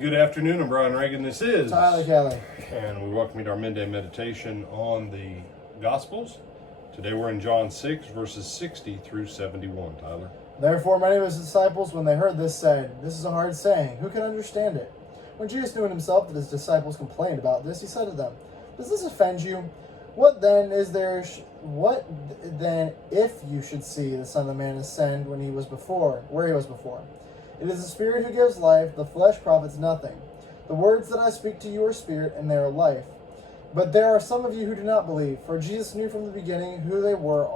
Good afternoon, I'm Brian Reagan. This is Tyler Kelly. And we welcome you to our midday meditation on the Gospels. Today we're in John 6, verses 60 through 71, Tyler. Therefore many of his disciples, when they heard this, said, "This is a hard saying. Who can understand it?" When Jesus knew in himself that his disciples complained about this, he said to them, "Does this offend you? What then if you should see the Son of Man ascend where he was before? It is the Spirit who gives life, the flesh profits nothing. The words that I speak to you are spirit, and they are life. But there are some of you who do not believe." For Jesus knew from the beginning who they were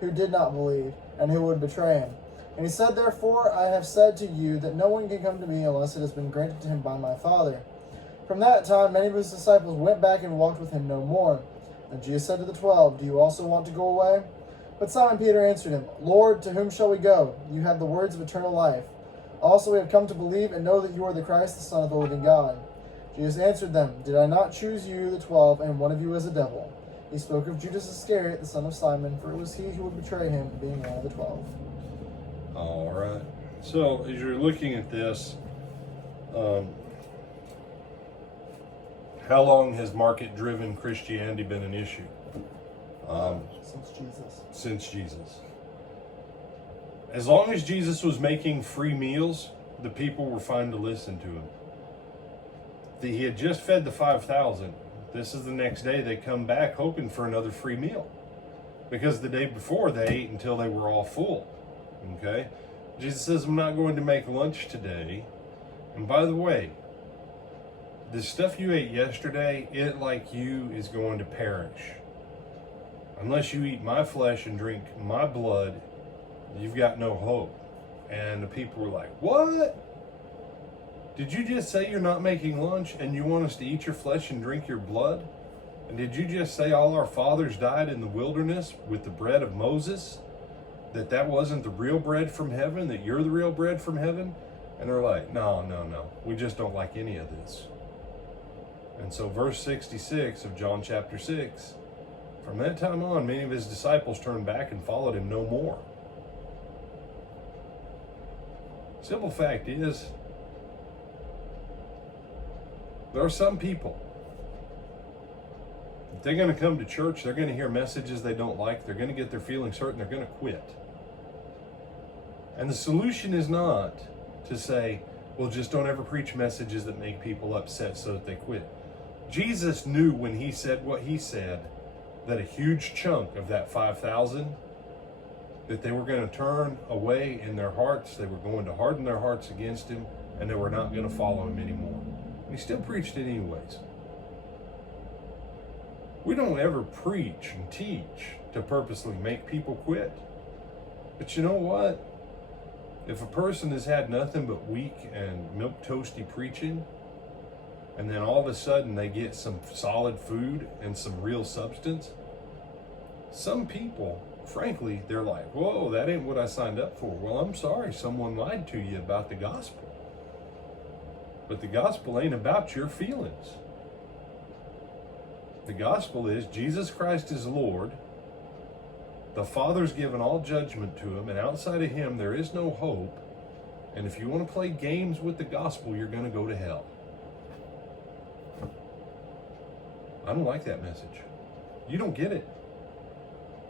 who did not believe, and who would betray him. And he said, "Therefore I have said to you that no one can come to me unless it has been granted to him by my Father." From that time many of his disciples went back and walked with him no more. And Jesus said to the 12, "Do you also want to go away?" But Simon Peter answered him, "Lord, to whom shall we go? You have the words of eternal life. Also we have come to believe and know that you are the Christ, the Son of the living God." Jesus answered them, "Did I not choose you, the 12, and one of you is a devil?" He spoke of Judas Iscariot, the son of Simon, for it was he who would betray him, being one of the 12. All right. So as you're looking at this, how long has market-driven Christianity been an issue? Since Jesus. As long as Jesus was making free meals, the people were fine to listen to him. He had just fed the 5,000. This is the next day they come back hoping for another free meal, because the day before they ate until they were all full. Okay? Jesus says, "I'm not going to make lunch today. And by the way, the stuff you ate yesterday, it like you is going to perish. Unless you eat my flesh and drink my blood, you've got no hope." And the people were like, "What? Did you just say you're not making lunch and you want us to eat your flesh and drink your blood? And did you just say all our fathers died in the wilderness with the bread of Moses? That wasn't the real bread from heaven, that you're the real bread from heaven?" And they're like, no, we just don't like any of this. And so verse 66 of John chapter 6, from that time on, many of his disciples turned back and followed him no more. Simple fact is, there are some people, if they're going to come to church, they're going to hear messages they don't like, they're going to get their feelings hurt, and they're going to quit. And the solution is not to say, well, just don't ever preach messages that make people upset so that they quit. Jesus knew when he said what he said that a huge chunk of that 5,000, that they were going to turn away in their hearts, they were going to harden their hearts against him, and they were not going to follow him anymore. He still preached it anyways. We don't ever preach and teach to purposely make people quit. But you know what? If a person has had nothing but weak and milquetoasty preaching, and then all of a sudden they get some solid food and some real substance, some people, frankly, they're like, "Whoa, that ain't what I signed up for." Well, I'm sorry, someone lied to you about the gospel. But the gospel ain't about your feelings. The gospel is Jesus Christ is Lord. The Father's given all judgment to him, and outside of him there is no hope. And if you want to play games with the gospel, you're going to go to hell. I don't like that message. You don't get it.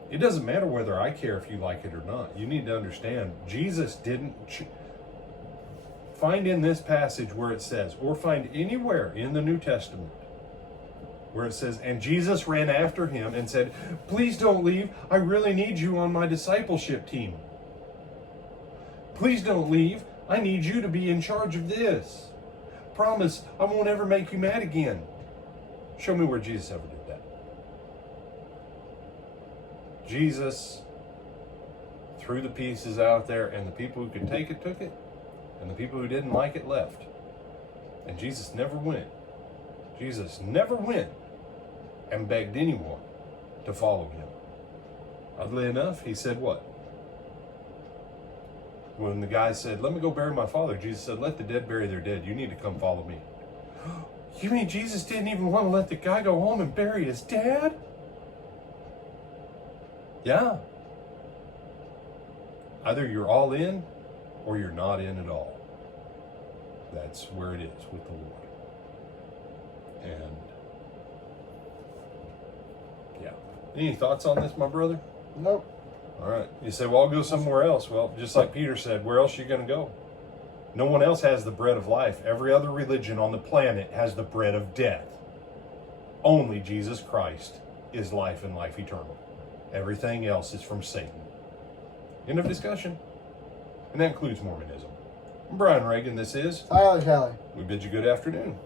It doesn't matter whether I care if you like it or not. You need to understand, Jesus didn't find in this passage where it says, or find anywhere in the New Testament where it says, "And Jesus ran after him and said, 'Please don't leave. I really need you on my discipleship team. Please don't leave. I need you to be in charge of this. Promise, I won't ever make you mad again.'" Show me where Jesus ever did that. Jesus threw the pieces out there, and the people who could take it took it, and the people who didn't like it left. And Jesus never went and begged anyone to follow him. Oddly enough, he said what? When the guy said, "Let me go bury my father," Jesus said, "Let the dead bury their dead. You need to come follow me." You mean Jesus didn't even want to let the guy go home and bury his dad? Yeah. Either you're all in or you're not in at all. That's where it is with the Lord. And yeah. Any thoughts on this, my brother? Nope. All right. You say, well, I'll go somewhere else. Well, just like Peter said, where else are you going to go? No one else has the bread of life. Every other religion on the planet has the bread of death. Only Jesus Christ is life and life eternal. Everything else is from Satan. End of discussion. And that includes Mormonism. I'm Brian Reagan. This is Tyler Kelly. We bid you good afternoon.